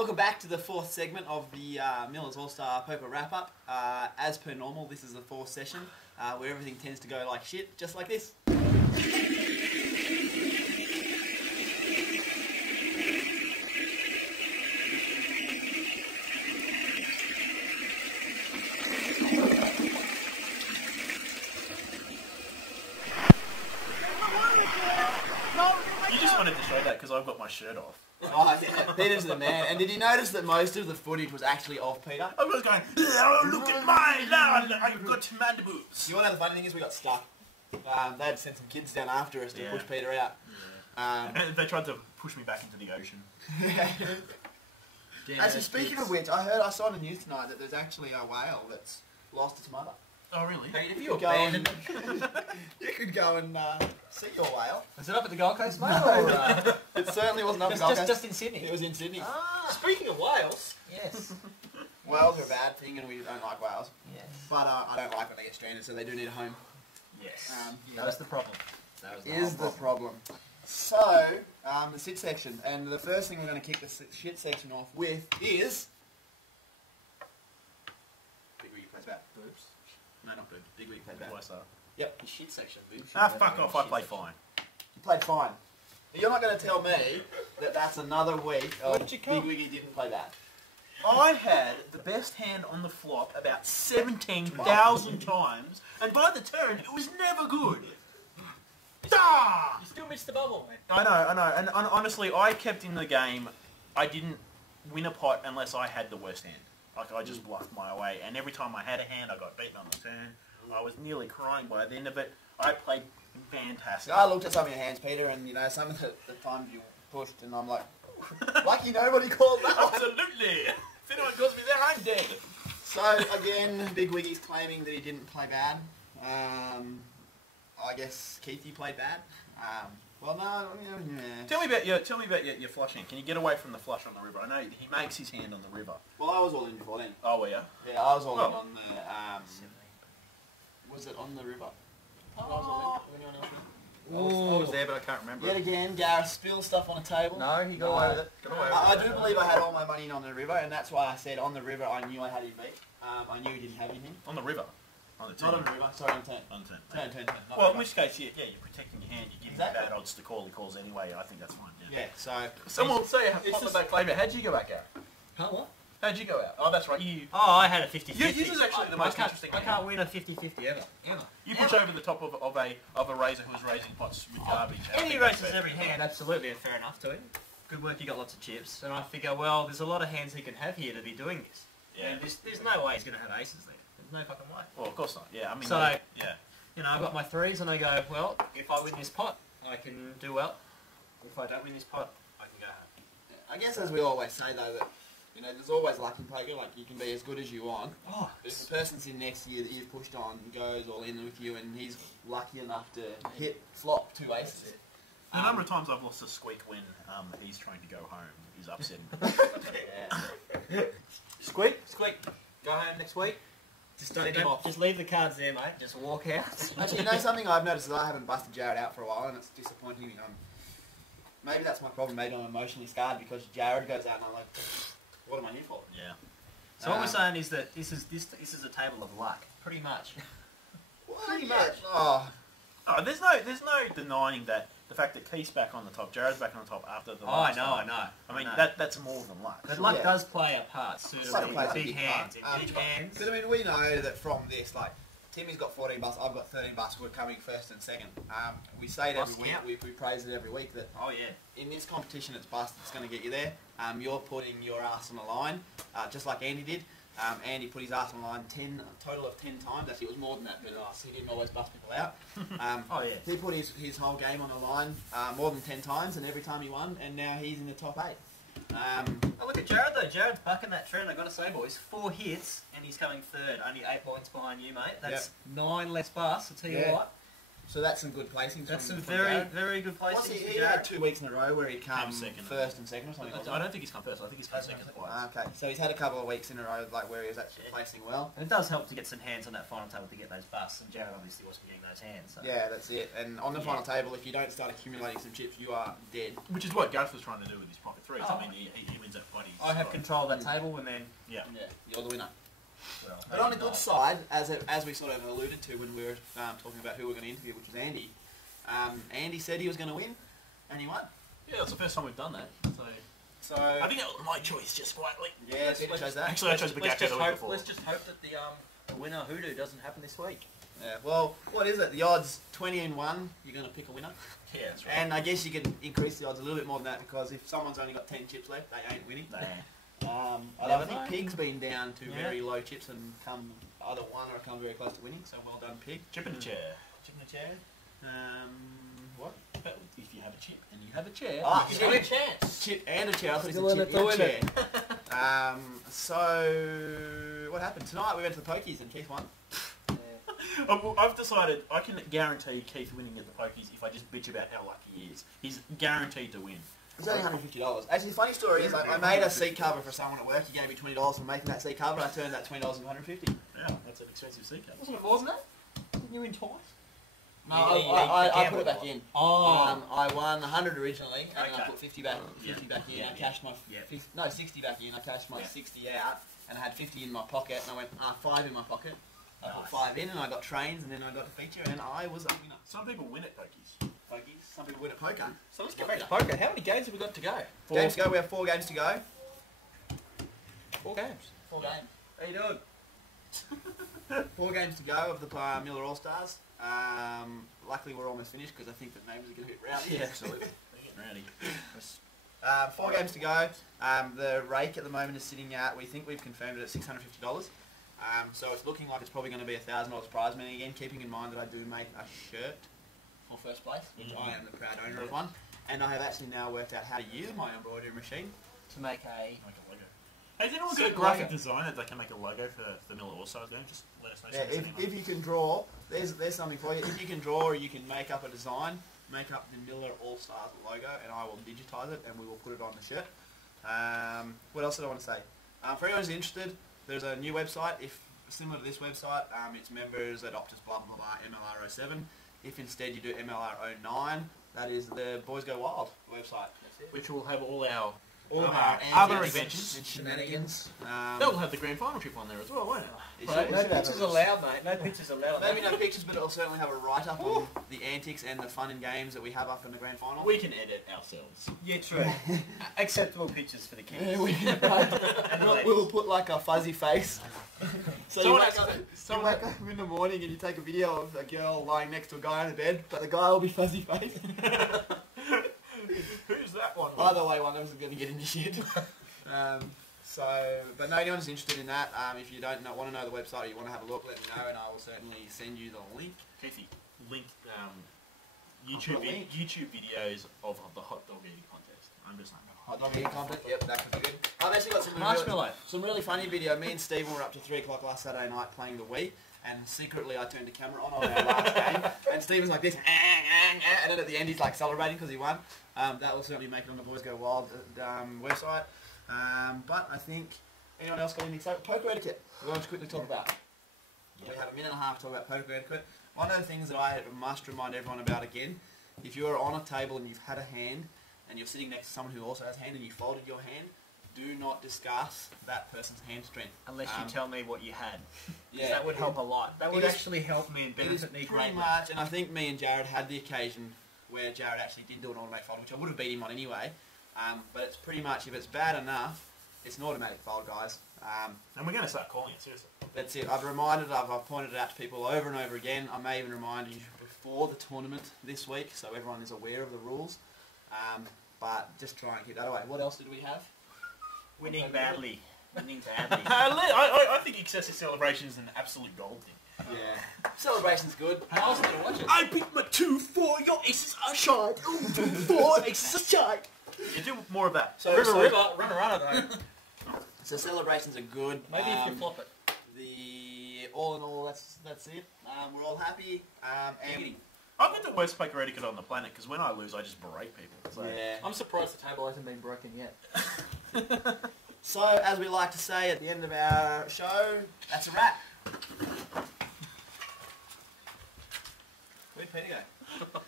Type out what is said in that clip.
Welcome back to the fourth segment of the Miller's All-Star Poker Wrap-Up. As per normal, this is the fourth session where everything tends to go like shit, just like this. You just wanted to show that because I've got my shirt off. Oh yeah, Peter's the man. And did you notice that most of the footage was actually of Peter? I was going, oh, look at my lad, I've got mandibles. You want to know the funny thing is we got stuck. They had sent some kids down after us to push Peter out. And they tried to push me back into the ocean. Actually, speaking of which, I saw on the news tonight that there's actually a whale that's lost its mother. Oh really? If you could go and see your whale. Is it up at the Gold Coast, mate? No, it certainly wasn't up the Gold Coast. Just in Sydney. It was in Sydney. Speaking of whales, yes. Whales are a bad thing, and we don't like whales. Yes. But I don't like when they get stranded, so they do need a home. Yes. That was the problem. That was Is the problem. So, the sit section, and the first thing we're going to kick the shit section off with is Big Wiggy plays bad. Boobs. No, not boob. Big Wiggy plays bad. Yep. The shit section, boobs. Ah, fuck off, I play fine. You played fine. You're not going to tell me that that's another week of Big Wiggy didn't play bad. I had the best hand on the flop about 17,000 times, and by the turn, it was never good. You still missed the bubble, mate. I know, and honestly, I kept in the game. I didn't win a pot unless I had the worst hand. Like, I just bluffed my way, and every time I had a hand, I got beaten on the turn. I was nearly crying by the end of it. I played fantastic. I looked at some of your hands, Peter, and, you know, some of the times you pushed, and I'm like, lucky nobody called that one. Absolutely. If anyone calls me there, I'm dead. So, again, Big Wiggy's claiming that he didn't play bad. I guess Keithy played bad. Well, no, yeah. Tell me about your flush hand. Can you get away from the flush on the river? I know he makes his hand on the river. Well, I was all in before then. Oh, were you? Yeah, I was all in on the, was it on the river? I was there, but I can't remember. Yet again, Gareth spilled stuff on a table. No, he got away with it. I do believe I had all my money in on the river, and that's why I said on the river I knew I had him beat. I knew he didn't have anything. On the river? On the turn? Not on the river, sorry, on turn. On turn. Turn. Well, in which case, yeah, you're protecting your hand. You're giving him bad odds to call. He calls anyway. I think that's fine. Yeah, so... Someone will say, how'd you go out, Gareth? Huh, what? How'd you go out? Oh, that's right. I had a 50-50. This is actually the most interesting I can't win a 50-50 ever. You push over the top of a raiser who's raising pots with garbage. And he raises every hand, absolutely, and fair enough to him. Good work, you got lots of chips. And I figure, well, there's a lot of hands he can have here to be doing this. Yeah. And there's no way he's going to have aces there. There's no fucking way. Well, of course not. Yeah, I mean... So, yeah. You know, I've got my threes and I go, well, if I win this pot, I can do well. If I don't win this pot, I can go home. I guess as we always say though, that, you know, there's always luck in poker, like you can be as good as you want. Oh, but if the person's in next year that you've pushed on goes all in with you and he's lucky enough to hit flop 2 aces. The number of times I've lost a squeak when he's trying to go home is upsetting. Squeak, go home next week. Just leave the cards there, mate. Just walk out. Actually, you know something I've noticed is I haven't busted Jared out for a while, and it's disappointing me. Maybe that's my problem. Maybe I'm emotionally scarred because Jared goes out and I'm like, what am I here for? Yeah. So what we're saying is that this is a table of luck, pretty much. Pretty much. Oh, there's no denying that the fact that Keith's back on the top, Jared's back on the top after the last I know. I mean, that's more than luck. But luck does play a part, certainly, plays a big big hands. part. Big hands. But I mean, we know that from this, like, Timmy's got 14 bucks, I've got 13 bucks, we're coming first and second. We say it every week, we praise it every week that in this competition it's busted, it's going to get you there. You're putting your ass on the line, just like Andy did. Andy put his ass on the line a total of 10 times. Actually, it was more than that, but he didn't always bust people out. He put his whole game on the line more than 10 times, and every time he won, and now he's in the top 8. Oh, look at Jared though. Jared's bucking that trend. I've got to say, boys, 4 hits, and he's coming third. Only 8 points behind you, mate. That's 9 less busts. I'll tell you what. So that's some good placings. That's some from very, Jared. very good What's placings. he had 2 weeks in a row where he come second. first and second or something. I don't think he's come first. I think he's come second twice. Okay, so he's had a couple of weeks in a row like where he was actually placing well. And it does help to get some hands on that final table to get those busts, and Jared obviously wasn't getting those hands. So. Yeah, that's it. And on the final table, if you don't start accumulating some chips, you are dead. Which is what Gareth was trying to do with his pocket threes. Oh. I mean, he wins that fight. I have control of that table, and then Yeah. Yeah, you're the winner. well, But on the good side, as we sort of alluded to when we were talking about who we're going to interview, which was Andy, Andy said he was going to win, and he won. Yeah, that's the first time we've done that. So So I think that was my choice, just quietly. yeah, it chose that. Actually, I chose Bagaka the week before. let's just hope that the winner hoodoo doesn't happen this week. Yeah. Well, what is it? The odds 20-1. You're going to pick a winner, Yeah, that's right. and I guess you can increase the odds a little bit more than that because if someone's only got 10 chips left, they ain't winning. I Never think know. Pig's been down to Yeah. very low chips and come either one or come very close to winning. So well done, Pig. Chip in the chair. Chip in the chair. What? But if you have a chip and you have a chair, Ah, You get a chance. Chip and a chair. I thought Still it in said it chip to and win chair. So what happened tonight? We went to the pokies and Keith won. I've decided I can guarantee Keith winning at the pokies if I just bitch about how lucky he is. He's guaranteed to win. It's only $150. Actually, the funny story is I made a seat cover for someone at work. He gave me $20 for making that seat cover. I turned that $20 into $150. Yeah, that's an expensive seat cover. Wasn't it more than that? Didn't you win twice? No, I I put it back in. Oh. I won 100 originally, and then I Okay. put 50 back. 50 back in. Yeah, I cashed my 60 back in. I cashed my 60 out, and I had 50 in my pocket. And I went 5 in my pocket. I put 5 in, and I got trains, and then I got the feature, and I was a winner. Some people win at pokies. Pokies. Some people win at poker. So let's get back to poker. How many games have we got to go? Games to go. We have 4 games to go. 4 games. 4 games. How you doing? 4 games to go of the Miller All Stars. Luckily, we're almost finished because I think the names are going to be rowdy. Yeah. Absolutely. They're getting rowdy. 4 games to go. The rake at the moment is sitting at, we think we've confirmed it at $650. So it's looking like it's probably going to be $1,000 prize money again, keeping in mind that I do make a shirt for first place, which I am the proud owner of one. And I have actually now worked out how to use my embroidery machine. To make a... Make a logo. Hey, has anyone So got a graphic logo. designer that can make a logo for the Miller All Stars game? Just let us know. Yeah, if you can draw, there's something for you. If you can draw or you can make up a design, make up the Miller All Stars logo, and I will digitize it and we will put it on the shirt. What else did I want to say? For anyone who's interested, there's a new website. If similar to this website, it's members at Optus blah blah blah MLR07. If instead you do MLR09, that is the Boys Go Wild website. which will have all our other antics adventures and shenanigans. They'll have the grand final trip on there as well, won't it? No pictures allowed, mate. No pictures allowed. Maybe no pictures, but it'll certainly have a write-up on the antics and the fun and games that we have up in the grand final. We can edit ourselves. Yeah, true. Acceptable pictures for the kids. Yeah, we will put like a fuzzy face. So you wake up in the morning and you take a video of a girl lying next to a guy on the bed, but the guy will be fuzzy face. Who's that one? Either way, one of us is going to get into shit. But no, anyone's interested in that, if you don't want to know the website or you want to have a look, let me know and I will certainly send you the link. Casey, link I'll put a link. YouTube videos of the hot dog eating contest. I'm just like, Hot dog eating content, yep, that could be good. I've actually got Marshmallow. some really funny video. Me and Stephen were up to 3 o'clock last Saturday night playing the Wii, and secretly I turned the camera on our last game, and Stephen's like this, and then at the end he's like celebrating because he won. That will certainly make it on the Boys Go Wild website. But I think, anyone else got anything to say? Poker etiquette, we're going to quickly talk about. We have a minute and a half to talk about poker etiquette. One of the things that I must remind everyone about again, if you're on a table and you've had a hand, and you're sitting next to someone who also has a hand and you folded your hand, do not discuss that person's hand strength. Unless you tell me what you had. Yeah, That would help a lot. That would is- actually help me and It is benefit me pretty greatly. much, and I think me and Jared had the occasion where Jared actually did do an automatic fold, which I would have beat him on anyway. But it's pretty much, if it's bad enough, it's an automatic fold, guys. and we're going to start calling it, seriously. That's it. I've pointed it out to people over and over again. I may even remind you before the tournament this week, so everyone is aware of the rules. But just try and keep that away. What else did we have? Winning badly. Winning badly. I think excessive celebration is an absolute gold thing. Yeah. Celebration's good. I was going to watch it. I picked my 2-4, your aces are shite. 2-4, aces are shite. You do more of that. So, Runner, though. so celebrations are good. Maybe if you flop it. All in all, that's it. We're all happy. And I've got the worst poker etiquette on the planet because when I lose, I just berate people. So. Yeah. I'm surprised the table hasn't been broken yet. So, as we like to say at the end of our show, that's a wrap. Where'd Peter go?